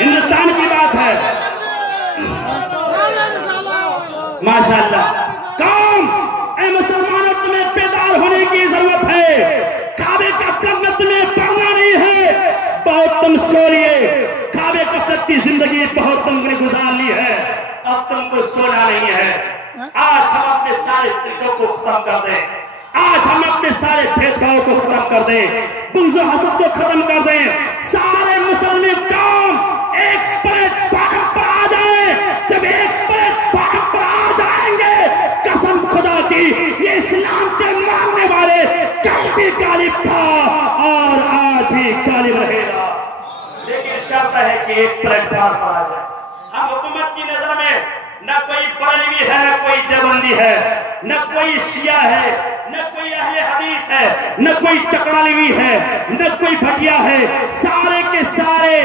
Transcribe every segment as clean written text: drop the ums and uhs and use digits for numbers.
हिंदुस्तान की बात है। माशाअल्लाह। कौम, ऐ मुसलमानों, तुम्हें बेदार होने की जरूरत है। काबे का प्रश्न तुम्हें पढ़ना नहीं है, बहुत तुम सो लिए। काबे का प्रति जिंदगी बहुत तुमने गुजार ली है, अब तुमको सोना नहीं है। आज हम अपने सारे फिक्रों को खत्म कर दें, आज हम अपने सारे भेदभाव को खत्म कर दें, बुग़्ज़ और हसद को खत्म कर दें। सारे मुसलमान कौम एक प्लेटफार्म पर आ जाए। जब एक प्लेटफार्म पर आ जाएंगे, कसम खुदा की, ये इस्लाम के मानने वाले कल भी गालिब था और आज भी गालिब रहेगा। लेकिन शर्त है कि एक प्लेटफार्म पर आ जाए। हम हुकूमत की नजर में न कोई बरेलवी है, न कोई देवबंदी है, न कोई शिया है, न कोई अहले हदीस है, न कोई चकरालवी है, न कोई भटिया है। सारे के सारे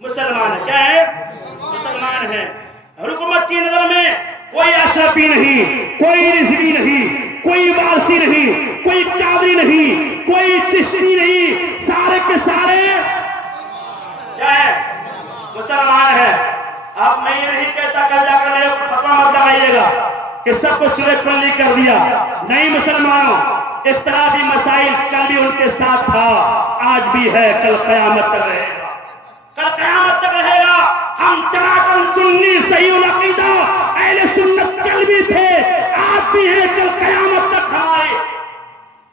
मुसलमान है। क्या है? मुसलमान है। हुकूमत की नजर में कोई अशरफी नहीं, कोई रिजवी नहीं, कोई वारसी नहीं, कोई कादरी नहीं, कोई चिश्ती नहीं। सारे के सारे क्या है? मुसलमान है। अब मैं ये नहीं कहता कल जाकर मेरे को फतवा मत लगाइएगा कि सबको सूरज कुल्ली कर दिया। नहीं मुसलमानों, इख्तिलाफी मसाइल कल भी उनके साथ था, आज भी है, कल क़यामत तक रहेगा, कल क़यामत तक रहेगा। हम तमाम सुन्नी सही अकीदा अहले सुन्नत कल भी थे, आज भी है, कल क़यामत तक हमारी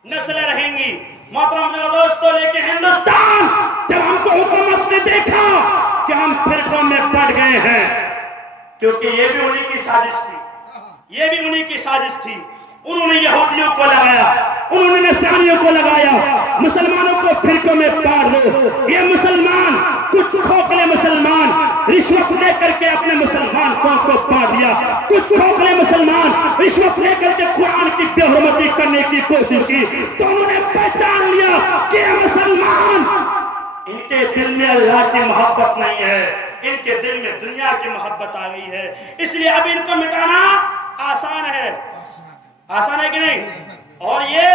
नस्लें रहेंगी। मोहतरम दोस्तों, लेकिन हिंदुस्तान जब हमको हुकूमत ने देखा कि हम फिरकों में पड़ गए हैं, क्योंकि ये भी उन्हीं की साजिश थी, ये भी उन्हीं की साजिश थी। उन्होंने यहूदियों को लगाया, उन्होंने नसरानियों को लगाया, मुसलमानों को फिरकों में पाड़ दो। ये मुसलमान, कुछ खोखले मुसलमान रिश्वत लेकर के अपने मुसलमान कौम को पाड़ दिया। कुछ खोखले मुसलमान रिश्वत लेकर के कुरान की बेहुरमती करने की कोशिश की, तो उन्होंने पहचान लिया कि मुसलमान, इनके दिल में अल्लाह की मोहब्बत नहीं है, इनके दिल में दुनिया की मोहब्बत आ गई है। इसलिए अब इनको मिटाना आसान है। आसान है कि नहीं? और ये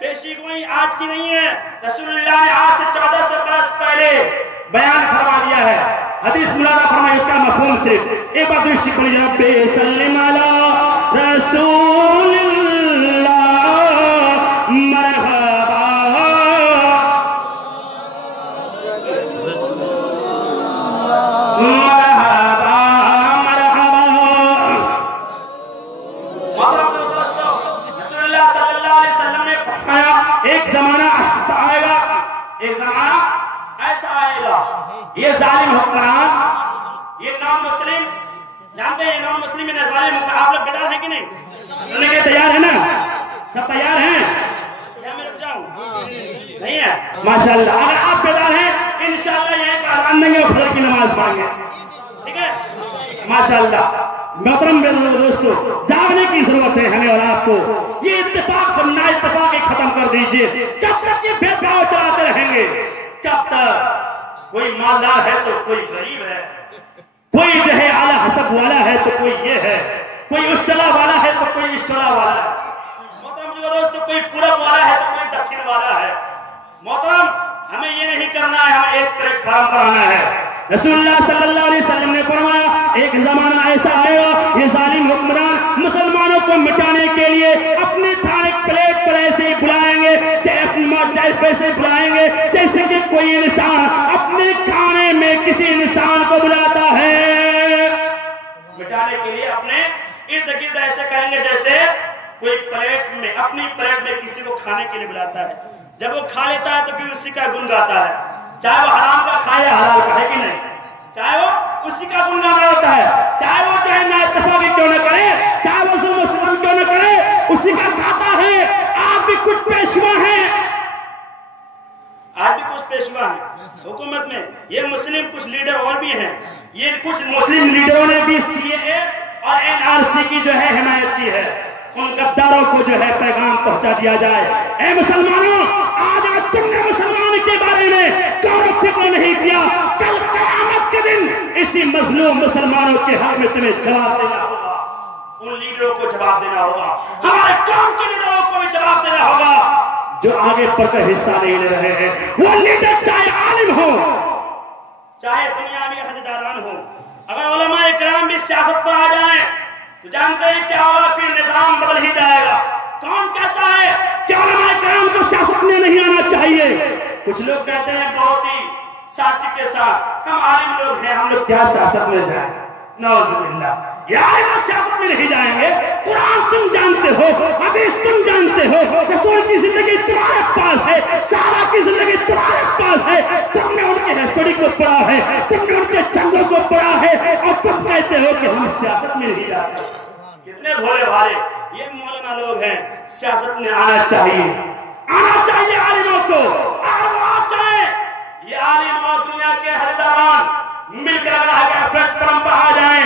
पेशी कोई आज की नहीं है, रसूलुल्लाह ने आज से 1400 बरस पहले बयान फरमा दिया है। हदीस मुलादा फरमाए, उसका मफहूम से एक बात दृष्टि पड़ी, रब्बे सल्लिम अला रसूलिल्लाह मरहबा। एक जमाना ऐसा आएगा, एक जमाना ऐसा आएगा, ये जालिम हुक्मरान, ये नॉन मुस्लिम, जानते हैं नॉन मुस्लिम में जालिम। आप लोग बेदार हैं कि नहीं? सुनने के तैयार है ना? सब तैयार हैं? क्या मैं रुक जाऊं? नहीं है? माशाअल्लाह। अगर आप बेदार हैं, इंशाअल्लाह यहीं पर अज़ान देंगे और फजर की नमाज पढ़ेंगे, ठीक है? माशाअल्लाह। मोहतरम दोस्तों, जागने की जरूरत है हमें और आपको। ये इत्तेफाक और ना इत्तेफाक खत्म कर दीजिए। कब तक ये भेदभाव चलाते रहेंगे? कब तक? कोई मालदार है तो कोई गरीब है, कोई जो है आला हसब वाला है तो कोई ये है, कोई उष्टला वाला है तो कोई इष्टला वाला है। मोहतरम दोस्तों, कोई पूरब वाला है तो कोई दक्षिण वाला है। मोहतरम, हमें ये नहीं करना है, हमें एक प्लेटफार्म पर आना है। रसूलुल्लाह सल्लल्लाहु अलैहि वसल्लम ने फरमाया, एक जमाना ऐसा आएगा, ये जालिम हुक्मरान मुसलमानों को मिटाने के लिए अपने थाने प्लेट पर ऐसे बुलाएंगे, पैसे बुलाएंगे जैसे कि कोई इंसान अपने खाने में किसी इंसान को बुलाता है। मिटाने के लिए अपने इर्द गिर्द ऐसे करेंगे जैसे कोई प्लेट में, अपनी प्लेट में किसी को खाने के लिए बुलाता है। जब वो खा लेता है तो फिर उसी का गुण गाता है, चाहे वो हराम का खाए या हलाल का, है कि नहीं? चाहे वो उसी का गुण गाना होता है, चाहे वो चाहे ना इत्तेफाकी क्यों न करे, चाहे वो जुल्म और सितम क्यों न करे, उसी का खाता है। आज भी कुछ पेशवा हैं, आज भी कुछ पेशवा हैं हुकूमत में। ये मुस्लिम कुछ लीडर और भी हैं, ये कुछ मुस्लिम लीडरों ने भी सीएए और एनआरसी की जो है हिमायत की है। उन गद्दारों को जो है पैगाम पहुंचा दिया जाए, ऐ मुसलमानों, आज अगर तुमने मुसलमान के बारे में गौर फिक्र नहीं किया, कल क़यामत के दिन इसी मजलूम मुसलमानों के हक में तुम्हें जवाब देना होगा। उन लीडरों को जवाब देना होगा, हमारे कौम के लीडरों को भी जवाब देना होगा जो आगे बढ़कर हिस्सा नहीं ले रहे हैं। वो लीडर चाहे आलिम हो, चाहे दुनिया में हददारान हो, अगर उलमा इकराम भी सियासत पर आ जाए तो जानते हैं क्या होगा, फिर निजाम बदल ही जाएगा। कौन कहता है कि उलमा इकराम को सियासत में नहीं आना चाहिए? कुछ लोग कहते हैं बहुत ही साथी के साथ, हम आलिम लोग हैं, हम लोग क्या सियासत में जाए? नौजुबिल्लाह, यार सियासत में नहीं जाएंगे। कुरान तुम जानते हो, हदीस तुम जानते हो, रसूल की जिंदगी तुम्हारे पास है, सहाबा की जिंदगी तुम्हारे पास है, तुमने उनके हिस्ट्री को पढ़ा है, तुमने उनके जंगों को पढ़ा है, और तुम कहते हो कि हम सियासत में नहीं जाते। कितने भोले भाले ये मौलाना लोग हैं। सियासत में आना चाहिए, आना चाहिए आलिमों को। आप चाहे ये आलिम और दुनिया के हरदारान मिलकर आगे प्लेटफॉर्म पर आ जाएं,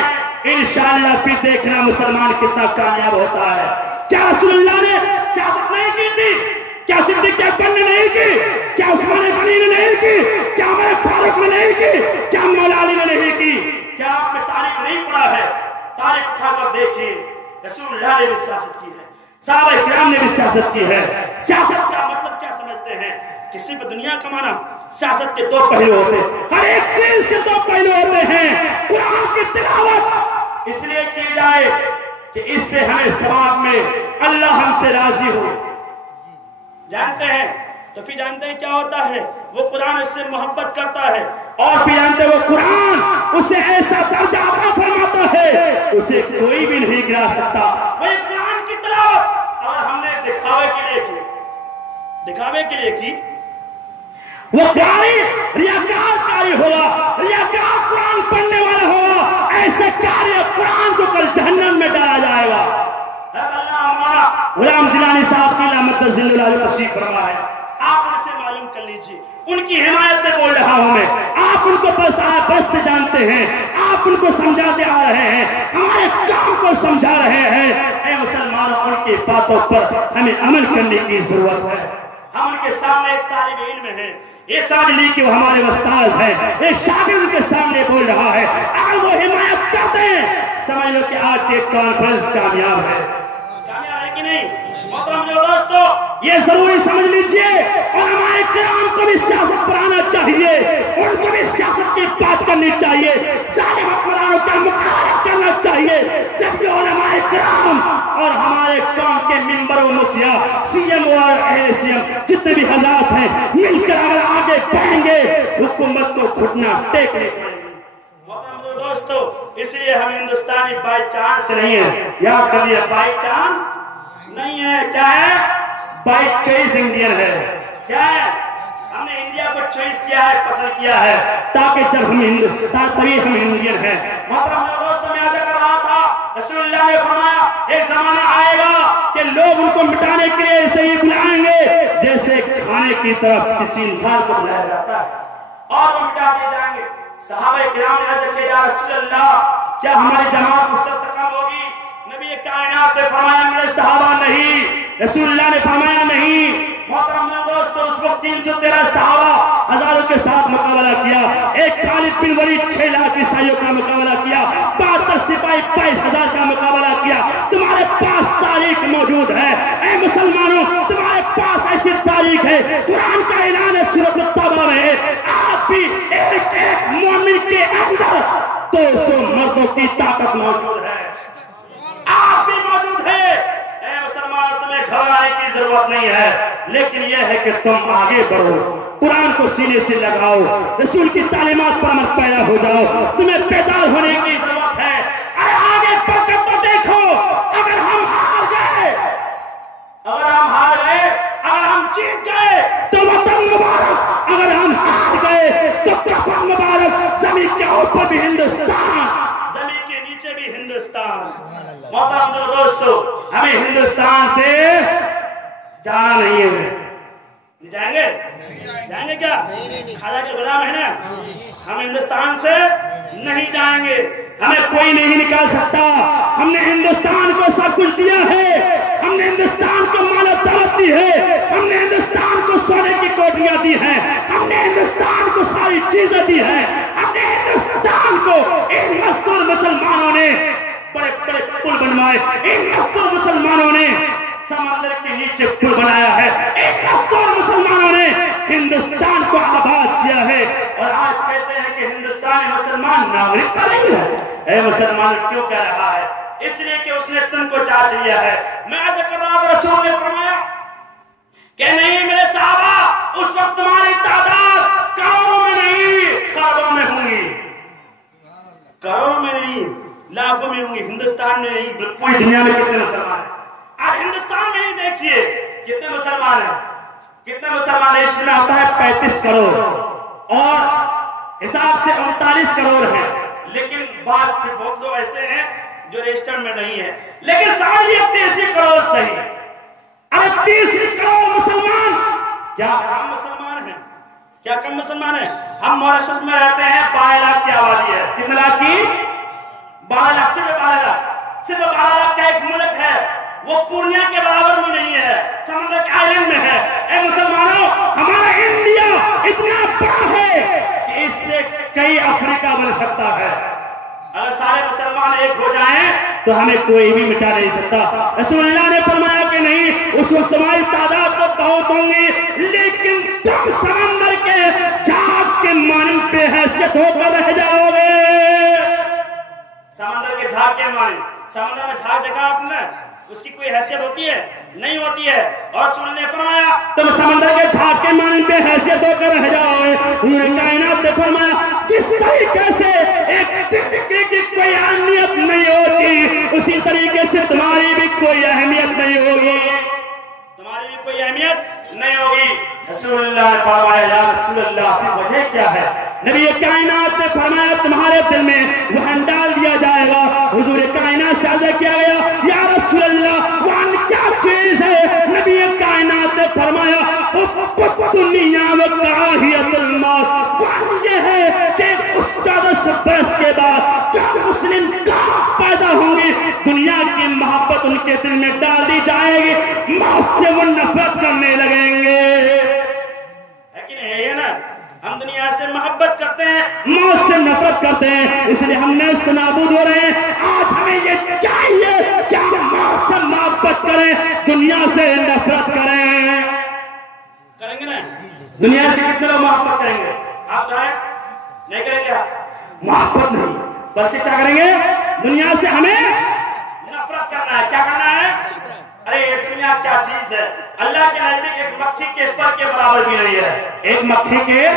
इंशाअल्लाह फिर देखना मुसलमान कितना कामयाब होता है। क्या रसूलुल्लाह ने सियासत नहीं की थी? क्या सिद्दीक़ अकबर ने नहीं की? क्या उस्मान गनी ने नहीं की? क्या उमर फारूक ने नहीं की? क्या मौला अली ने नहीं की? क्या आपने तारीख नहीं पढ़ा है? तारीख उठाकर देखिए, रसूलुल्लाह ने भी सियासत की है, सहाबा किराम ने भी सियासत की है। सियासत का मतलब क्या समझते हैं? किसी पर दुनिया कमाना। सियासत के दो पहलू होते हैं, हर एक चीज के दो पहलू होते हैं। कुरान की तिलावत इसलिए की जाए कि इससे हमें सवाब में अल्लाह हमसे राजी हो। जानते हैं तो फिर जानते हैं क्या होता है, वो कुरान उससे मोहब्बत करता है, और फिर जानते हैं वो कुरान उसे ऐसा दर्जा अता फरमाता है उसे कोई भी नहीं गिरा सकता। वही कुरान की तिलावत और हमने दिखावे के लिए की, वो कारी रियाकार कारी होगा, रियाकार कुरान पढ़ने वाला होगा, ऐसे कार्य कुरान को कल जहन्नम में डाला जाएगा। गुलाम जिलानी साहब की लामत तशीफ फरमा है, आप उनसे मालूम कर लीजिए, उनकी हिमायत में बोल रहा हूं मैं। आप उनको बस आप बस जानते हैं, आप उनको समझाते आ रहे हैं, हमारे काम को समझा रहे हैं। ऐ मुसलमानों, उनकी बातों पर हमें अमल करने की जरूरत है। हम उनके सामने एक तालिब इल्म है, ये समझ ली कि वो हमारे उस्ताद है, एक शागिर्द उनके सामने बोल रहा है, अगर वो हिमायत करते हैं समझ लो कि आज के कॉन्फ्रेंस कामयाब है। कामयाब है कि नहीं? मोहतरम दोस्तों, ये जरूरी समझ लीजिए, और हमारे किराम को भी सियासत पर आना चाहिए, उनको भी सियासत की बात करनी चाहिए, जालिम हुक्मरानों का मुकाबला करना चाहिए। जबकि उलमाए किराम और हमारे कौम के मिंबर और मुखिया, सीएम और एसीएम जितने भी हजरात हैं, मिलकर अगर आगे बढ़ेंगे हुकूमत को घुटना टेकने पड़ेगी। दोस्तों, इसलिए हम हिंदुस्तानी बाई चांस नहीं है, याद करिए, बाई चांस नहीं है। क्या है? बाई चॉइस इंडियन है। क्या है? हमने इंडिया को चॉइस किया है, पसंद किया है, ताकि जब हम तभी हम इंडियन हैं। मतलब दोस्तों, मैं आज कर रहा था, रसूलुल्लाह ने फरमाया एक जमाना आएगा कि लोग उनको मिटाने के लिए ऐसे ही बुलाएंगे जैसे खाने की तरफ किसी इंसान को बुलाया जाता है, और वो मिटा दिए जाएंगे। सहाबा किराम ने अर्ज किया, या रसूलल्लाह, क्या हमारी जमात मुसलसल कम होगी? नबी कायनात ने फरमाया, मेरे सहाबा नहीं। रसूलुल्लाह ने फरमाया नहीं। मोहतरम दोस्तों, उस वक्त 313 सहाबा हजारों के साथ मुकाबला किया। एक खालिद बिन वलीद 6 लाख ईसाइयों का मुकाबला किया, 72 सिपाही 22,000 का मुकाबला किया। तुम्हारे पास तारीख मौजूद है। ऐ मुसलमानों, तुम्हारे पास ऐसी तारीख है, कुरान का ऐलान है सूरह तौबा में, आप भी एक मोमिन के अंदर 200 मर्दों की ताकत मौजूद है, आप भी मौजूद है। ऐ मुसलमानों, तुम्हें घबराने की जरूरत नहीं है, लेकिन यह है कि तुम आगे बढ़ो, कुरान को सीने से लगाओ, रसूल की तालीमात पर अमल पैदा हो जाओ। तुम्हें बेदार होने की जरूरत है। आगे बढ़कर तो देखो, अगर हम हार गए, अगर हम जीत गए तो वतन मुबारक, अगर हम हार गए तो कफन मुबारक। जमीन के ऊपर भी हिंदुस्तान, जमीन के नीचे भी हिंदुस्तान। मोहतरम दोस्तों, हमें हिंदुस्तान से जाना नहीं है। जाएंगे? जाएंगे क्या? खाजा के गुलाम है ना, हम हिंदुस्तान से नहीं जाएंगे, हमें कोई नहीं निकाल सकता। हमने हिंदुस्तान को सब कुछ दिया है, हमने हिंदुस्तान को माला दौलत दी है, हमने हिंदुस्तान को सोने की कोठियां दी हैं, हमने हिंदुस्तान को सारी चीजें दी हैं, हमने हिंदुस्तान को इन मजदूर मुसलमानों ने बड़े बड़े पुल बनवाए, इन मजदूर मुसलमानों ने समंदर के नीचे पुल बनाया है, इन मजदूर मुसलमानों ने हिंदुस्तान को आबाद किया है। और आज कहते हैं कि हिंदुस्तान नागरिकता नहीं है? ऐ मुसलमान क्यों कह रहा है? इसलिए कि उसने तुमको जांच लिया है। मैं अर्ज कर रहा था, रसूल ने फरमाया कि नहीं मेरे साहबा, उस वक्त तुम्हारी तादाद करोड़ों में नहीं खरबों में होंगी। करोड़ों में नहीं, लाखों में होंगी। हिंदुस्तान में नहीं, पूरी दुनिया में कितने मुसलमान हैं? आज हिंदुस्तान में ही देखिए कितने मुसलमान हैं। कितने मुसलमान है? इसमें आता है 35 करोड़ और हिसाब से 39 करोड़ है। लेकिन बात फिर बहुत लोग ऐसे हैं जो रजिस्टर में नहीं है। लेकिन साढ़े 33 करोड़ सही, अरे 30 करोड़ मुसलमान, क्या कम मुसलमान है? क्या कम मुसलमान है? हम मॉरिशस में रहते हैं, 12 लाख की आबादी है। कितने लाख की? 12 लाख, सिर्फ 12 लाख। सिर्फ 12 लाख का एक मुल्क है, वो पूर्णिया के बराबर में नहीं है, समुद्र के आइलैंड में है। ऐ मुसलमानों, हमारा इंडिया इतना बड़ा है कि इससे कई अफ्रीका बन सकता है। अगर सारे मुसलमान एक हो जाएं तो हमें कोई भी मिटा नहीं सकता। रसूलुल्लाह ने फरमाया कि नहीं, उस वक्त तुम्हारी तादाद तो बहुत होंगी, लेकिन तुम समंदर के झाग के मानव पे हैसियत होकर रह जाओगे। समंदर के झाग के मानव, समंदर में झाग देखा आपने? उसकी कोई हैसियत होती है? नहीं होती है। और सुनने फरमाया तुम समंदर के झाग के मानव पे हैसियत होकर रह जाओगे। पूरे कायनात ने फरमाया किस तरीके से एक तिनके की कोई अहमियत नहीं होती, उसी तरीके से तुम्हारी भी कोई अहमियत नहीं होगी। तुम्हारी भी कोई अहमियत नहीं होगी। रसूलुल्लाह ने फरमाया या रसूलुल्लाह, फिर वजह क्या है? नबी कायनात ने फरमाया तुम्हारे दिल में वहन डाल दिया जाएगा। हुजूर कायनात से अर्ज़ किया गया या रसूलल्लाह वहन क्या चीज है? नबी कायनात ने फरमाया दुनिया में कराहियतुल मौत, वहन ये है कि उस 1400 बरस के बाद जब मुस्लिम पैदा होंगे, दुनिया की मोहब्बत उनके दिल में डाल दी जाएगी, मौत से वो नफरत करने लगेंगे। है कि नहीं? है ना? हम दुनिया से मोहब्बत करते हैं, मौत से नफरत करते हैं, इसलिए हम नेस्त नाबूद हो रहे हैं। आज हमें ये चाहिए कि हम मौत से मोहब्बत करें, दुनिया से नफरत करें। करेंगे ना? दुनिया से कितने लोग मोहब्बत करेंगे? आप जाए नहीं करेंगे? मोहब्बत नहीं, बल्कि क्या करेंगे? दुनिया से हमें नफरत करना है। क्या करना है? अरे ये दुनिया क्या चीज है? अल्लाह के नजदीक एक मक्खी के पर के बराबर भी नहीं है। एक मक्खी के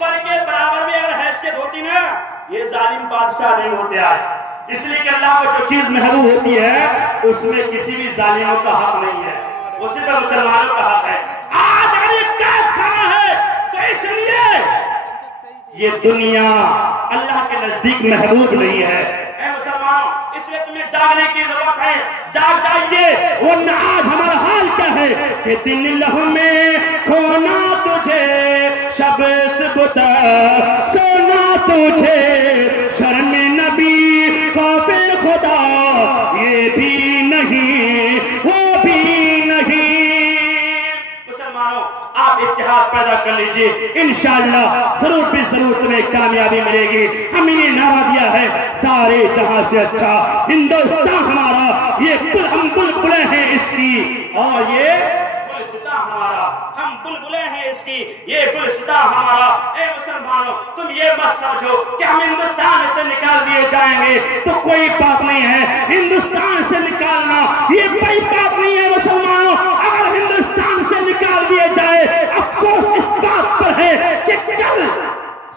पर के बराबर भी अगर हैसियत होती ना, ये जालिम बादशाह नहीं होते आज। इसलिए कि अल्लाह को जो चीज महबूब होती है उसमें किसी भी जालिमों का हक नहीं है, वो सिर्फ मुसलमानों का हक है। आज अगर ये कैद खाना है तो इसलिए ये दुनिया अल्लाह के नजदीक महबूब नहीं है। ऐ मुसलमानों, इसलिए तुम्हें जागने की जरूरत है। जाग जाइए, वरना आज हमारा हाल क्या है कि दिन लहू में खोना तुझे, शब सुबह सोना तुझे, शर्म नबी खौफे खुदा ये भी नहीं वो भी नहीं। मुसलमानों, आप इत्तेहाद पैदा कर लीजिए, इंशाअल्लाह जरूर भी जरूर तुम्हें कामयाबी मिलेगी। हमने ये नारा दिया है सारे जहां से अच्छा हिंदुस्तान हमारा, ये हम बुलबुले हैं इसकी, और ये गुलसिता हमारा, हम बुलबुले हैं इसकी, ये गुलसिता हमारा। ए मुसलमानों, तुम ये मत समझो कि हम हिंदुस्तान से निकाल दिए जाएंगे तो कोई बात नहीं है। हिंदुस्तान से निकालना ये बड़ी बात नहीं है मुसलमानों। अगर हिंदुस्तान से निकाल दिए जाए, अफसोस इस बात पर है कि कल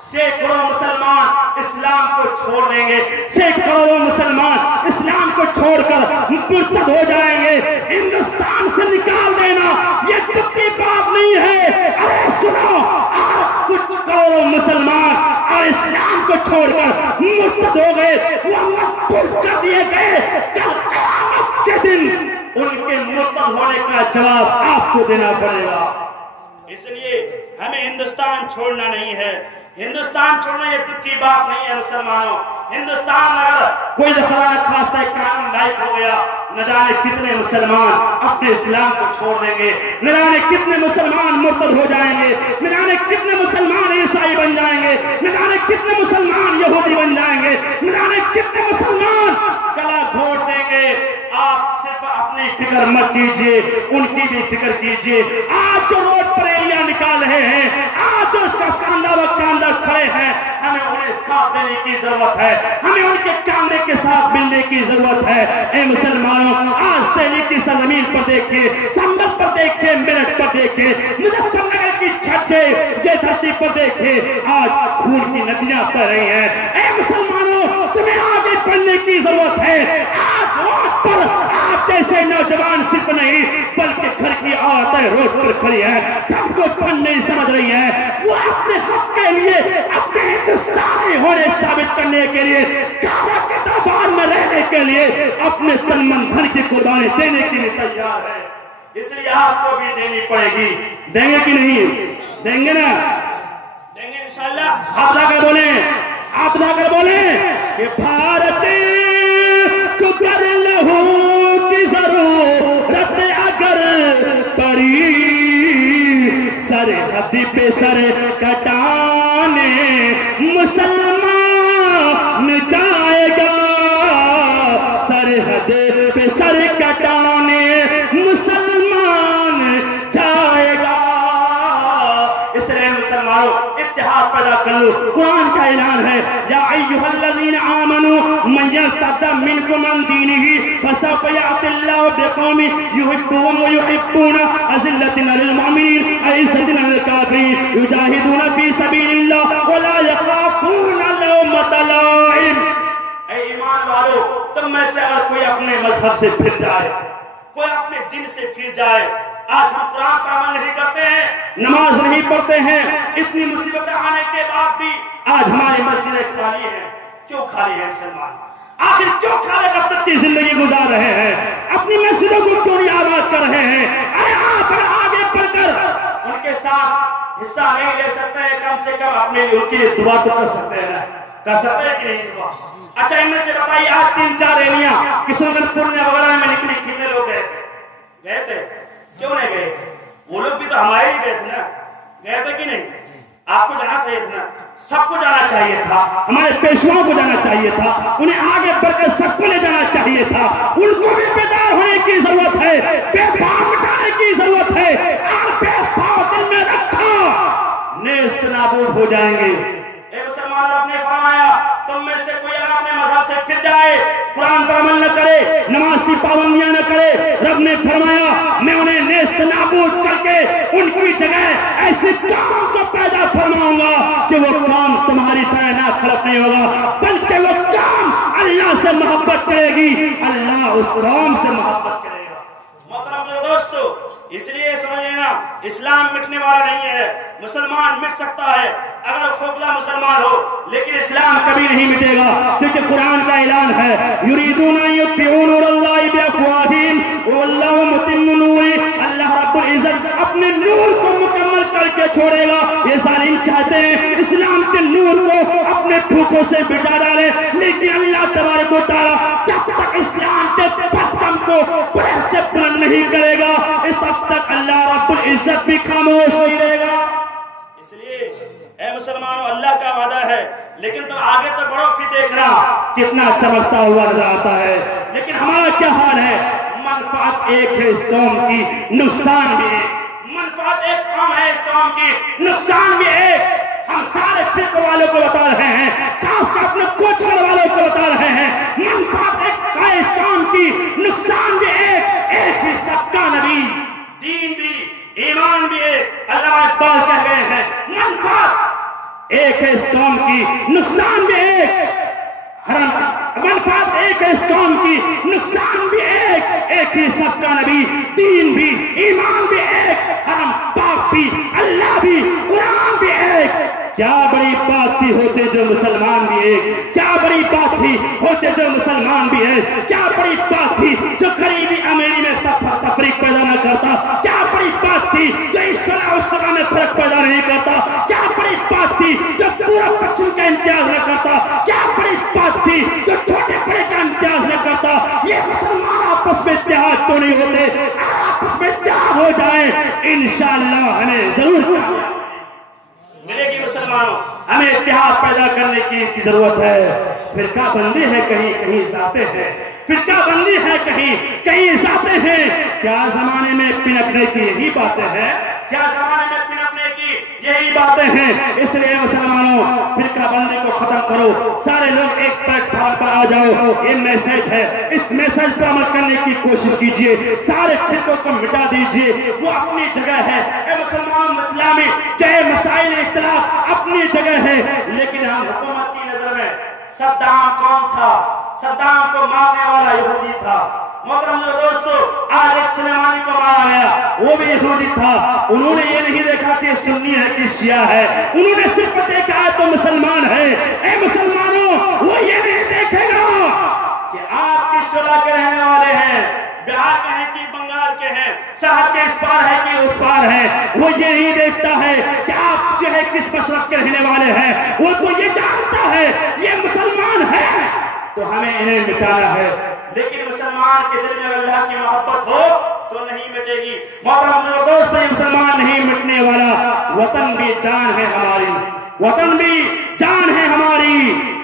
सैकड़ों मुसलमान इस्लाम को छोड़ देंगे, सैकड़ों मुसलमान इस्लाम को छोड़कर मुर्तद हो जाएंगे। हिंदुस्तान से निकाल देना ये दुख की बात नहीं है। अरे सुनो, कुछ करोड़ों मुसलमान और इस्लाम को छोड़कर मुर्तद हो गए, वो मकबूल कर दिए गए। कल क़यामत के दिन उनके मुर्तद होने का जवाब आपको देना पड़ेगा। इसलिए हमें हिंदुस्तान छोड़ना नहीं है। हिंदुस्तान छोड़ना ये दुख की बात नहीं है मुसलमानों। हिंदुस्तान अगर कोई दफा खासा कानून लायक हो गया, न जाने कितने मुसलमान अपने इस्लाम को छोड़ देंगे, न जाने कितने मुसलमान मुर्तद हो जाएंगे, न जाने कितने मुसलमान ईसाई बन जाएंगे, न जाने कितने मुसलमान यहूदी बन जाएंगे, न जाने कितने मुसलमान गला घोट देंगे। आप सिर्फ अपनी फिक्र मत कीजिए, उनकी भी फिक्र कीजिए। आज जो रोड पर रैलियां निकाल रहे हैं, आज जो उसका शानदार व कांदा खड़े हैं, हमें हमें उन्हें साथ देने की जरूरत है, हमें उनके कांधे के साथ मिलने की जरूरत है। ए मुसलमानों, आज दिल्ली की सरजमीन पर देखिए, संभल पर देखिए, मेरठ पर देखिए, मुजफ्फरनगर की छठे ये धरती पर देखिए, आज खून की नदियां बह रही हैं। ए मुसलमानों, तुम्हें आगे बढ़ने की जरूरत है। आज रोड पर आप जैसे नौजवान सिर्फ नहीं बल्कि घर की औरतें रोड पर खड़ी है, सबको पन नहीं समझ रही है, वो अपने हक के लिए, अपने हिंदुस्तानी होने साबित करने के लिए, काबा के दरबार में रहने के लिए अपने तन मन धन की कुर्बानी देने के लिए तैयार है। इसलिए आपको भी देनी पड़ेगी। देंगे कि नहीं? देंगे ना? देंगे इंशाअल्लाह। आप जाकर बोले, आप जाकर बोले कि भारत को कर लहू की जरूरत अगर पड़ी, सरहद पे सर कटाने मुसलमान जाएगा, सरहद पे सर कटाने मुसलमान जाएगा। इसलिए मुसलमानों, इत्तेहाद पैदा कर लो। कुरान का ऐलान है, या अय्युहल्लज़ीना आमनू मन यर्तद्दा मिनकुम अन दीनिही फसौफ यअतिल्लाहु बिक़ौमिन युहिब्बुहुम व युहिब्बूनहु अज़िल्लतिन अलिल मुमिनीन अइज़्ज़तिन अलिल काफ़िरीन युजाहिदूना फी सबीलिल्लाह व ला यख़ाफ़ूना लौमत लाइम। ऐ ईमान वालों, तुम में से अगर कोई अपने मजहब से फिर जाए, कोई अपने दिन से फिर जाए, आज हम कुरान पर अमल नहीं करते हैं, नमाज नहीं पढ़ते हैं, इतनी मुसीबतें आने के बाद भी आज हमारी मस्जिदें खाली हैं। क्यों खाली है मुसलमान? आखिर क्यों खाली अपनी जिंदगी गुजार रहे हैं? अपनी मस्जिदों को क्यों नहीं आबाद कर रहे हैं? अरे आप आगे बढ़कर उनके साथ हिस्सा नहीं ले सकते हैं, कम से कम अपने उनके लिए दुआ तो कर सकते हैं ना? कर सकते हैं कि नहीं दुआ? अच्छा, इनमें से बताइए, आज 3-4 रैलियां किशोरगंज वगैरह में निकली, कितने लोग गए थे? गए थे? क्यों नहीं गए थे? वो लोग भी तो हमारे ही गए थे ना, गए थे कि नहीं? आपको जाना चाहिए था ना, सबको जाना चाहिए था, हमारे पेशवाओं को जाना चाहिए था, उन्हें आगे बढ़कर सबको ले जाना चाहिए था। उनको भी बेदार होने की जरूरत है, भेदभाव मिटाने की जरूरत है। आप भेदभाव दिल में रखो, नेस्त नाबूद हो जाएंगे। मुसलमान, आपने फरमाया तुम में से कोई अगर अपने मजहब से फिर जाए, कुरान पर अमल न करे, नमाज की पाबंदियां न करे, रब ने फरमाया मैं उन्हें नेस्त नाबूद करके उनकी जगह ऐसी कौम को पैदा फरमाऊंगा कि वो कौम तुम्हारी तरह ना खलक नहीं होगा, बल्कि वो कौम अल्लाह से मोहब्बत करेगी, अल्लाह उस कौम से मोहब्बत करेगा। मोहतरम दोस्तों, इसलिए समझ लेना, इस्लाम मिटने वाला नहीं है। मुसलमान मिट सकता है अगर खोखला मुसलमान हो, लेकिन इस्लाम कभी नहीं मिटेगा, क्योंकि कुरान का ऐलान है, युरीदूना युत्तिऊ नूरल्लाहि बिअफ़वाहिहिम वल्लाहु मुतिम्मु नूरिही। अल्लाह रब्बुल इज्जत अपने नूर को मुकम्मल करके छोड़ेगा। ये जालिम चाहते हैं इस्लाम के नूर को अपने फूकों से मिटा डाले, लेकिन अल्लाह तबारक व तआला जब तक इस्लाम के परचम को बुलंद से बुलंद नहीं करेगा, तब तक अल्लाह रब्बुल इज्जत भी खामोश नहीं रहेगा। इसलिए ऐ मुसलमानों, अल्लाह का वादा है, लेकिन तुम आगे तो बढ़ो, फिर देखना कितना चमकता हुआ नजर आता है। लेकिन हमारा क्या हाल है? मनफात एक है इस कौम की, नुकसान भी एक। मनफात एक कौम है इस कौम की, नुकसान भी एक। हम सारे फिक्र वालों को बता रहे हैं, खास कर अपने कोचर वालों को बता रहे हैं, मनफात एक है इस कौम की, नुकसान भी एक ही सबका नबी, दीन भी, ईमान भी एक। अल्लाह इकबाल कह गए हैं, मनफात एक है इस कौम की, नुकसान भी एक। मनफात एक है इस कौम की, नुकसान भी एक ही सबका नबी, दीन भी, ईमान भी एक, हरम पाक भी, अल्लाह भी, कुरान भी एक। क्या बड़ी बात थी होते जो मुसलमान भी एक, क्या बड़ी बात थी होते जो मुसलमान भी है, क्या बड़ी बात थी जो गरीबी अमीरी में तफरीक पैदा न करता, क्या बड़ी बात थी जो इस तरह में फर्क पैदा नहीं करता, क्या बड़ी बात थी जो पूर्व पश्चिम का इम्तियाज न करता, क्या बड़ी बात थी जो छोटे बड़े का इम्तियाज न करता। ये मुसलमान आपस में इत्तेहाद तो नहीं होते, आपस में इत्तेहाद हो जाए, इंशाअल्लाह हमें जरूर मिलेगी। मुसलमानों, हमें इत्तेहाद पैदा करने की जरूरत है। फिरका बंदी है कहीं कहीं जाते हैं, फिरका बंदी है कहीं कहीं जाते हैं। क्या जमाने में पिनपने की यही बातें हैं? क्या जमाने में पिनपने की यही बातें हैं। इसलिए मुसलमानों, फिरका बंदी को खत्म करो, सारे लोग एक प्लेटफॉर्म पर आ जाओ। ये मैसेज है, इस मैसेज पर अमल करने की कोशिश कीजिए। सारे फिरकों को मिटा दीजिए, वो अपनी जगह है। मुसलमान इस्लामी चाहे मसाइल इख्तिलाफ अपनी जगह है, लेकिन हम हुकूमत की नजर में सद्दाम कौन था? सद्दाम को मारने वाला यहूदी था। मोहतरम दोस्तों, आज एक सुलेमानी को मारा गया, वो भी यहूदी था। उन्होंने ये नहीं देखा कि सुन्नी है कि शिया है, उन्होंने सिर्फ देखा है तो मुसलमान है। ए मुसलमानों, वो ये नहीं देखेगा कि आप किस टोला के रहने वाले हैं, बिहार के हैं कि बंगाल के हैं, सरहद के इस पार है कि उस पार है। वो ये नहीं देखता है कि आप जो है किस मशरक के रहने वाले हैं, वो तो ये जानता है ये मुसलमान है, तो हमें इन्हें मिटाना है। लेकिन मुसलमान के दिल में अल्लाह की मोहब्बत हो तो नहीं मिटेगी। मोहतरम दोस्तों, ये मुसलमान नहीं मिटने वाला। वतन भी जान है हमारी, वतन भी जान है हमारी,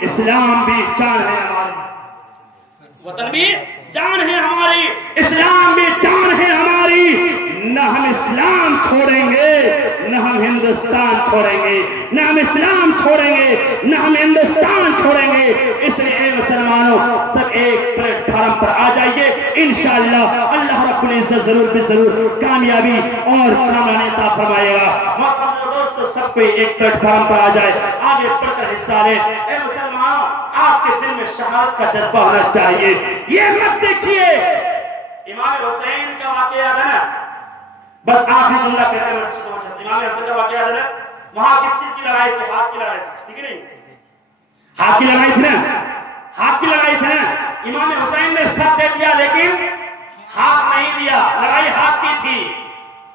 इस्लाम भी जान है हमारी। वतन भी जान है हमारी, इस्लाम भी जान है हमारी। न हम इस्लाम छोड़ेंगे, न हम हिंदुस्तान छोड़ेंगे, न हम इस्लाम छोड़ेंगे, न हम हिंदुस्तान छोड़ेंगे। इसलिए मुसलमानों, सब एक प्लेटफॉर्म पर आ जाइए। इंशाअल्लाह अल्लाह रब्बुल इज्जत जरूर भी जरूर कामयाबी और कामयाबी फरमाएगा। दोस्तों, सब कोई एक प्लेटफॉर्म पर आ जाए, आगे बढ़कर हिस्सा ले। मुसलमानों, आपके दिल में शहादत का जज्बा होना चाहिए। ये मत देखिए इमाम हुसैन का वाकया याद है ना, बस आखिरी जुमला कहते हैं। इमाम हुसैन का वाकया याद है ना, वहां किस चीज की लड़ाई थी? हाथ की लड़ाई थी, ठीक है नहीं? हाथ की लड़ाई थी ना, हाथ की लड़ाई थी ना। इमाम हुसैन ने सर दे दिया लेकिन हाथ नहीं दिया, लड़ाई हाथ की थी।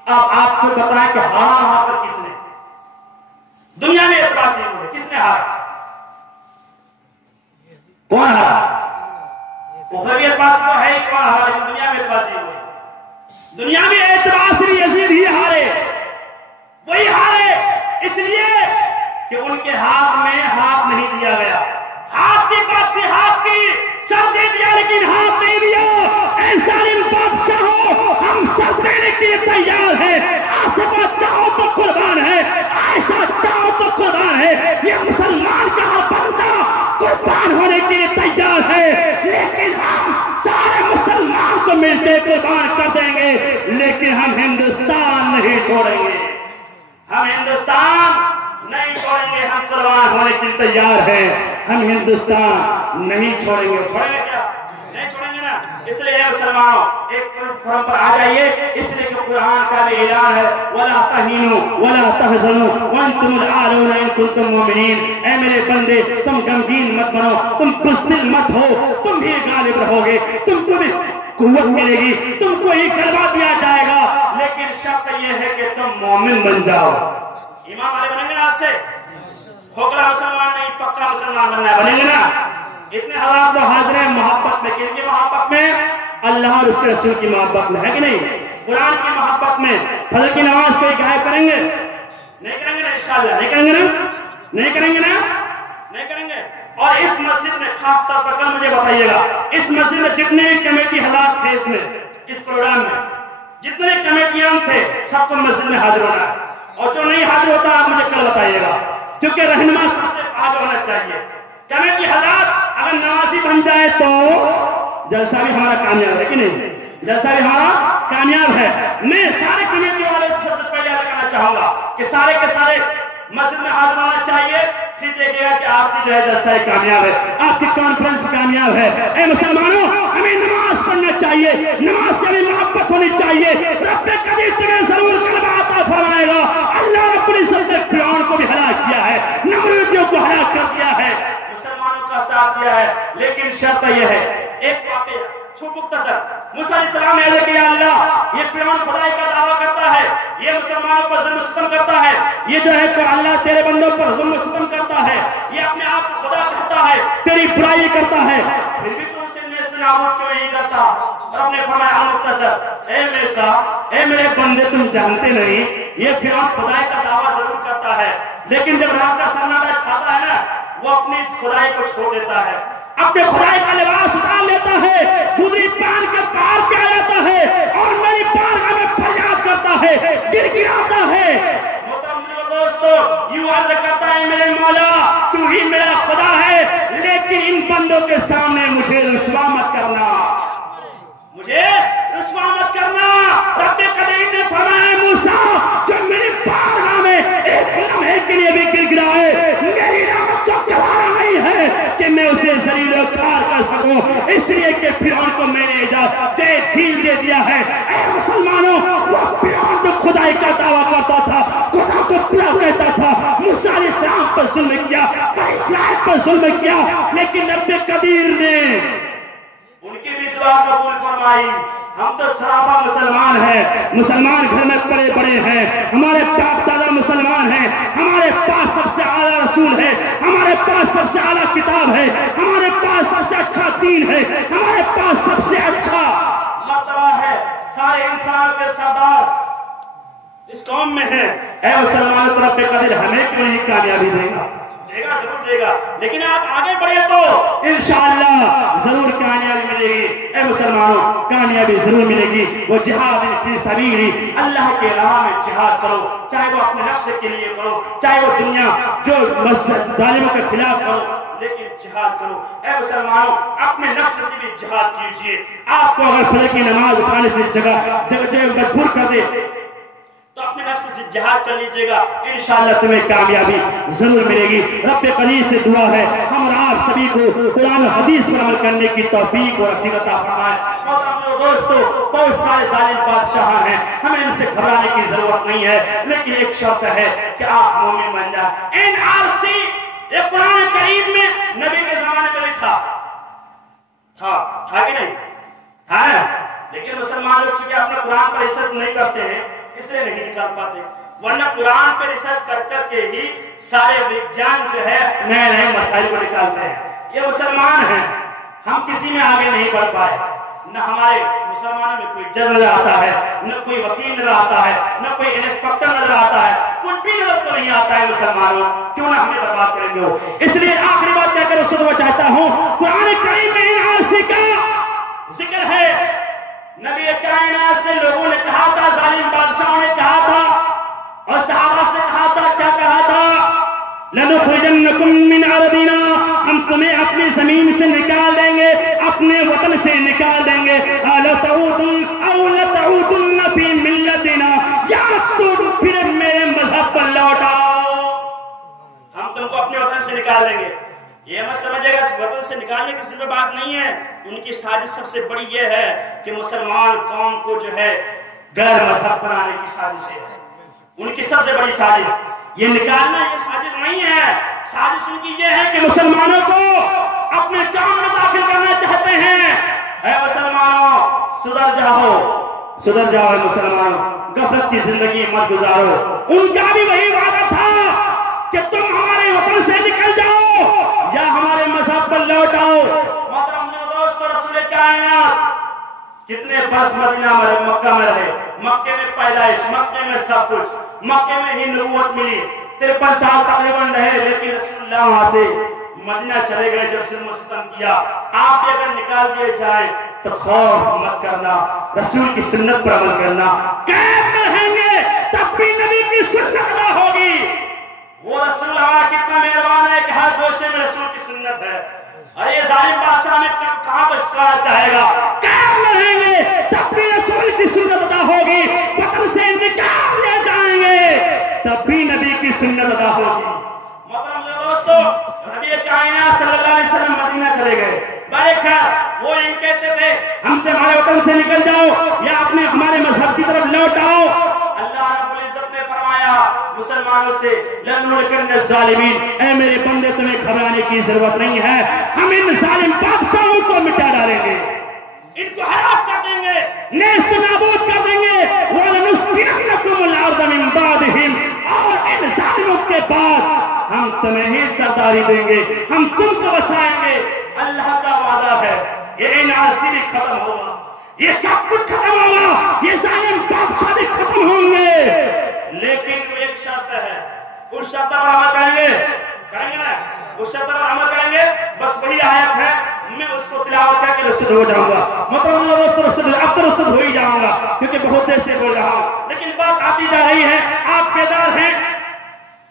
अब आपको बताएं कि हारा वहां पर किसने? दुनिया में एतबार से बोले किसने हारा? कौन हारा? उखरवी एतबार से तो है ही, कौन हारा? लेकिन दुनिया में एतबार से बोले, दुनिया में एतबार से यजीद ही हारे। वही हारे इसलिए कि उनके हाथ में हाथ नहीं दिया गया। हाथ की बात थी, हाथ की, सर दे दिया लेकिन हाथ नहीं दिया। ऐसा बादशाह, हम सर देने के लिए तैयार है। आसिफा चाहो तो कुर्बान है, आयशा चाहो तो कुर्बान है। ये मुसलमान का बंदा कुर्बान होने के लिए तैयार है, लेकिन हम सारे मुसलमान को मिलते कुर्बान कर देंगे, लेकिन हम हिंदुस्तान नहीं छोड़ेंगे। हम हिंदुस्तान नहीं छोड़ेंगे, हम कुर्बान होने के लिए तैयार हैं। हम हिंदुस्तान नहीं छोड़ेंगे। छोड़ेंगे क्या? नहीं छोड़ेंगे ना। इसलिए मुसलमानों, एक प्लेटफॉर्म पर आ जाइए। इसलिए कि कुरान का भी ऐलान है, वला तहीनु वला तहज़नु व अंतुमुल आलूना इन कुंतुम मुमिनीन। ऐ मेरे बंदे, तुम गमगीन मत बनो, तुम बुज़दिल मत हो, तुम भी गालिब रहोगे, तुमको भी कुव्वत मिलेगी, तुमको ही गलबा दिया जाएगा। लेकिन शर्त यह है कि तुम मोमिन बन जाओ। ईमान वाले बनेंगे ना? आज से खोखला मुसलमान नहीं, पक्का मुसलमान बनना है, बनेंगे ना? इतने हालात तो हाजिर है मोहब्बत में। किनकी मोहब्बत में? अल्लाह और उसके रसूल की मोहब्बत में, है कि नहीं? कुरान की मोहब्बत में। फजर की नमाज कोई गायब करेंगे? नहीं करेंगे ना, इंशाअल्लाह नहीं करेंगे ना, नहीं करेंगे ना, नहीं करेंगे। और इस मस्जिद में खास तौर पर कल मुझे बताइएगा, इस मस्जिद में जितने भी कमेटी हालात थे, इसमें इस प्रोग्राम में जितने कमेटियां थे, सबको मस्जिद में हाजिर होना है। और जो नहीं हाजिर होता आप मुझे कल बताइएगा, क्योंकि रहनुमा सबसे आगे होना चाहिए। कमेटी हालात अगर नवासी बन जाए तो जलसा भी हमारा कामयाब है कि नहीं? जलसा भी हमारा कामयाब है। मैं सारे कमेटी वाले सबसे पहले कहना चाहूंगा कि सारे के सारे मस्जिद में हाजिर होना चाहिए। फिर देखिएगा कि आपकी जो है जलसा कामयाब है, आपकी कॉन्फ्रेंस कामयाब है। ऐ मुसलमानों, हमें नमाज पढ़ना चाहिए, नमाज से हमें मोहब्बत होनी चाहिए। रब्बे कदीर तुम्हें जरूर कलमा अता फरमाएगा। अल्लाह रब्बुल इज्जत ने फिरौन को भी हलाक किया है, नमरूदियों को हलाक कर दिया है, मुसलमानों का साथ दिया है। लेकिन शर्त यह है, एक वाकया मुख्तसर, मूसा अलैहिस्सलाम ने अर्ज़ किया, अल्लाह ये फिरौन खुदाई का दावा करता है, ये मुसलमानों पर जुल्म सितम करता है, ये जो है तो अल्लाह तेरे बंदों पर जुल्म सितम करता है, ये अपने आप को खुदा कहता है, तेरी बुराई करता है, फिर भी तू उसे नेस्त नाबूद क्यों नहीं करता? रब ने फरमाया मुख्तसर, ए मूसा, ए मेरे बंदे, तुम जानते नहीं ये फिरौन खुदाई का दावा जरूर करता है, लेकिन जब रात का सन्नाटा छाता है ना, वो अपनी खुदाई को छोड़ देता है, अपने खुदाई का लिबास उतार लेता है, गुदरी पान के पार पे आ जाता है और मेरी बारगाह में फरियाद करता है, गिड़गिड़ाता है। दोस्तों, यूं अर्ज करता है मेरे मौला तू ही मेरा खुदा है, लेकिन इन बंदों के सामने मुझे रुसवा मत करना, मुझे रुसवा मत करना। रब्बे करीम ने फरमाया मूसा जो मेरी बारगाह में एक लम्हे के लिए भी गिर गिरा है, मेरी रहमत को गवारा नहीं है कि मैं उसे जलील खार कर सकूं, इसलिए कि फिरौन को मैंने इजाजत दे ढील दे दिया है। ऐ मुसलमानों, वो फिरौन तो खुदाई का दावा करता था, खुदा को पूरा कहता था, मूसा अलैहिस्सलाम पर जुल्म किया, इस्राएल पर जुल्म किया, लेकिन रब्बे कदीर ने उनकी भी दुआ कबूल फरमाई। हम तो सराबा मुसलमान हैं, मुसलमान घर में पले बड़े हैं, हमारे बाप दादा मुसलमान हैं, हमारे पास सबसे आला रसूल है, हमारे पास सबसे आला किताब है, हमारे पास सबसे अच्छा दीन है, हमारे पास सबसे अच्छा मर्तबा है, सारे इंसानों के सरदार इस कौम में है। ऐ मुसलमानों तरफ पे कदर हमें क्यों नहीं कामयाबी देगा, देगा जरूर देगा, लेकिन आप आगे बढ़े तो इंशाअल्लाह जरूर कामयाबी मिलेगी। ऐ मुसलमानों, कामयाबी जरूर मिलेगी। वो जिहाद फी सबीली, अल्लाह के राह में जिहाद करो, चाहे वो अपने नफ्स के लिए करो, चाहे वो दुनिया जो जालिमों के खिलाफ करो, लेकिन जिहाद करो। ऐ मुसलमानों, अपने नफ्स से भी जिहाद कीजिए। आपको अगर फजर की नमाज उठाने से जगह मजबूर कर दे तो अपने नफ्स से जिहाद कर लीजिएगा, इंशाअल्लाह तुम्हें कामयाबी जरूर मिलेगी। रब्बे करीम से दुआ है हम और आप सभी को कुरान और हदीस पर अमल करने की तौफीक और अकीदत अता फरमाए। और दोस्तों, बहुत सारे जालिम बादशाह हैं, हमें इनसे घबराने की जरूरत नहीं है, लेकिन एक शर्त है कि आप मोमिन बन जाए। एनआरसी ये कुरान करीम में नबी के जमाने में लिखा था कि नहीं था, लेकिन मुसलमान लोग चूंकि अपने कुरान पर रिसर्च नहीं करते हैं इसलिए नहीं निकाल पाते, वरना कुरान पे रिसर्च कर करके ही सारे विज्ञान जो है नए नए मसाइल को निकालते हैं। ये मुसलमान हैं, हम किसी में आगे नहीं बढ़ पाए, न हमारे मुसलमानों में कोई जज नजर आता है, न कोई वकील नजर आता है, न कोई इंस्पेक्टर नजर आता है, कुछ भी नजर तो नहीं आता है मुसलमानों, क्यों ना हमें बर्बाद करेंगे वो। इसलिए आखिरी बात कहकर उससे दुआ चाहता हूँ, कुरान करीम में इनआरसी का जिक्र है। नबी कायनात से लोगों ने कहा था, जालिम बादशाहों ने कहा था और सहाबा से कहा था, क्या कहा था, लनुखरिजन्नकुम मिन अरदिना, हम तुम्हें अपनी जमीन से निकाल देंगे, अपने वतन से निकाल देंगे, लतऊदुन फी मिल्लतिना, या तुम फिर मेरे मजहब पर लौट आओ, हम तुमको अपने वतन से निकाल देंगे। ये मत समझिएगा इस वतन से निकालने की सिर्फ बात नहीं है, उनकी साजिश सबसे बड़ी ये है कि मुसलमान कौम को जो है गैर मजहब बनाने की साजिश है, उनकी सबसे बड़ी साजिश। ये निकालना ये साजिश नहीं है, साजिश उनकी ये है कि मुसलमानों को अपने काम में दाखिल करना चाहते हैं। ऐ मुसलमानों, सुधर जाओ मुसलमानों, गफलत की जिंदगी मत गुजारो। उनका भी वही वादा था कि तुम हमारे वतन से निकल जाओ या हमारे मजहब पर लौट आओ। मोहतरम दोस्तों, रसूल कायनात कितने बरस मदीना में मक्का में रहे, मक्के में पैदाइश, मक्के में सब कुछ, मक्के में ही नबूवत मिली, 53 साल तकरीबन रहे, लेकिन रसूलुल्लाह वहां से मदीना चले गए जब जुल्म और सितम किया। आप अगर निकाल दिए जाए तो खौफ मत करना, रसूल की सुन्नत पर अमल करना, कैद में रहेंगे तब भी नबी की सुन्नत अदा होगी। वो रसूल कितना मेहरबान है कि हर गोशे में रसूल की सुन्नत है। अरे ये जालिम बादशाह में कहां को छुड़ाना चाहेगा, कैद में रहेंगे तब भी रसूल की सुन्नत अदा होगी, वतन से निकाल ले जाएंगे तब भी नबी की सुन्नत अदा होगी। मोहतरम दोस्तों, नबी कायनात सल्लल्लाहु अलैहि वसल्लम मदीना चले गए, वो ये कहते थे हमसे हमारे वतन से निकल जाओ या अपने हमारे मजहब की तरफ लौट आओ। अल्लाह रब्बुल इज्जत ने फरमाया मुसलमानों से, लनुहलिकन्न ज़ालिमीन, ऐ मेरे बंदे तुम्हें घबराने की जरूरत नहीं है, हम इन जालिम बादशाहों को मिटा डालेंगे, इनको हलाक कर देंगे, नेस्त नाबूद कर देंगे। वलनुस्किनन्नकुमुल अर्द मिन बादिहिम, और इन जालिमों के बाद हम तुम्हें ही सरदारी देंगे, हम तुमको बसाएंगे। अल्लाह का वादा है, ये एनआरसी भी खत्म होगा, ये सब कुछ खत्म होगा, ये जालिम बादशाह भी खत्म होंगे, लेकिन एक शर्त है, उस शर्त पर अमल करेंगे ना, उस शर्त पर अमल करेंगे। बस वही आयत है, मैं उसको तिलावत करके रुस्सद हो जाऊंगा। मतलब दोस्तों अब तो रुस्सद हो ही जाऊंगा क्योंकि बहुत देर से बोल रहा हूं, लेकिन बात आती जा रही है, आप बेदार हैं,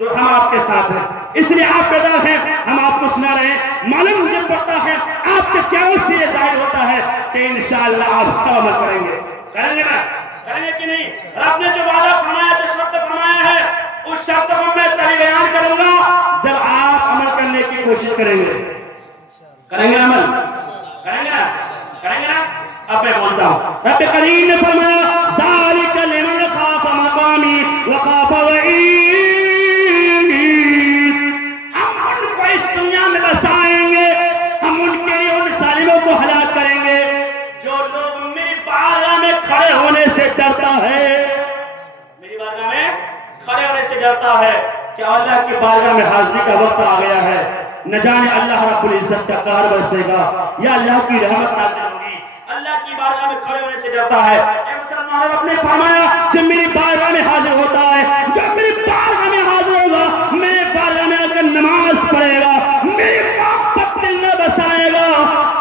तो हम आपके साथ हैं, इसलिए आप बेदार हैं, हम आपको सुना रहे हैं। मालूम मुझे पड़ता है आपके चैनल से ये जाहिर होता है कि इंशाअल्लाह आप सब अमल करेंगे। करेंगे ना? करेंगे कि नहीं? रब ने जो वादा फरमाया, जो शर्त फरमाया है, उस शर्त को मैं तभी बयान करूंगा जब आप अमल करने की कोशिश करेंगे। करेंगे अमल? करेंगे ना? करेंगे ना? अब मैं बोलता हूँ, रब करीम ने फरमाया ज़ालिका लिमन खाफ मक़ामी व खाफ वईद। हम उनको इस दुनिया में बसाएंगे, हम उनके लिए उन जालिमों को हलाक करेंगे जो लोग मेरी बारगाह में खड़े होने से डरता है। मेरी बारगाह में खड़े होने से डरता है कि अल्लाह की बारगाह में हाजिरी का वक्त आ गया है, न जाने अल्लाह रब्बुल इज्जत का कहर बरसेगा या अल्लाह की रहमत नाज़िल होगी। अल्लाह की बारगाह में खड़े होने से डरता है। मुसलमान अपने फरमाया जब मेरी बारगाह में हाजिर होता है, जब मेरी बारगाह में हाजिर होगा, मेरे बारगाह में अगर नमाज पढ़ेगा, मेरी मोहब्बत दिल में बसाएगा,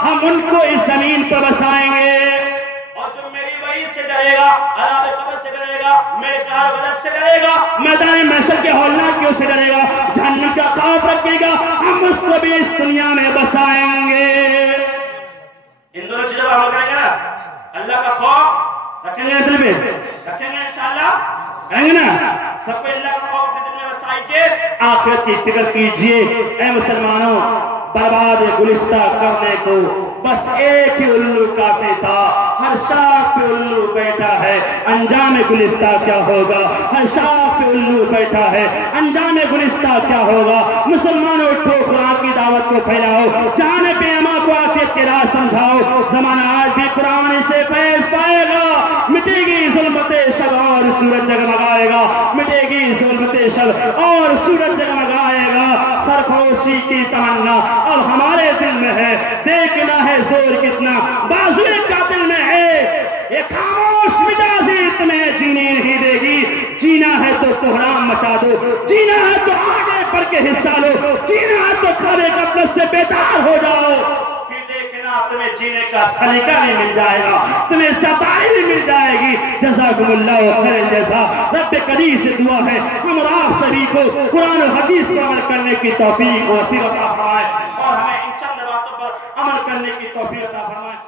हम उनको इस जमीन पर बसाएंगे। और जो मेरी वही से डरेगा, अज़ाब कब्र से डरेगा, मेरे कहर गज़ब से डरेगा, मैदान महशर के हौलनाकियों से डरेगा, जहन्नम का खौफ रखेगा, हम उसको भी इस दुनिया में बसाएंगे। इन दोनों चीजों पर अमल करेंगे ना? अल्लाह का खौफ रखेंगे दिल में, रखेंगे इंशाअल्लाह, करेंगे ना? सबको अल्लाह का खौफ अपने दिल में बसाई के आखिरत की फिक्र कीजिए। ऐ मुसलमानों, बर्बाद गुलिस्ता करने को बस एक ही उल्लू काफी था, हर शाख पे उल्लू बैठा है, अंजाम गुलिस्ता क्या होगा? हर शाख पे उल्लू बैठा है, अंजाम गुलिस्ता क्या होगा? मुसलमानों उठो, कुरान की दावत को फैलाओ, जाने बेअमा को आखिरत की राह समझाओ। जमाना आज भी कुरान से फैज पाएगा, मिटेगी ज़ुल्मते शब और सूरज जगमगाएगा, मिटेगी ज़ुल्मते शब और सूरज जगमगाएगा। सरफरोशी की तमन्ना अब हमारे दिल में है, देखना है जोर कितना बाजुए कातिल में है। ये खामोश मिजाजी तुम्हें जीने नहीं देगी, जीना है तो कोहराम मचा दो, जीना है तो आगे बढ़ के हिस्सा लो, जीना है तो खाने कपड़े से बेदार हो जाओ, फिर देखना तुम्हें जीने का सलीका भी मिल जाएगा, तुम्हें सताई भी मिल जाएगी। जज़ाकुमुल्लाहु खैरन जज़ा। रब्बे करीम से दुआ है हम और आप सभी को कुरान और हदीस पर अमल करने की तौफीक और अता फरमाए और हमें इन चंद बातों पर अमल करने की तौफीक अता फरमाए।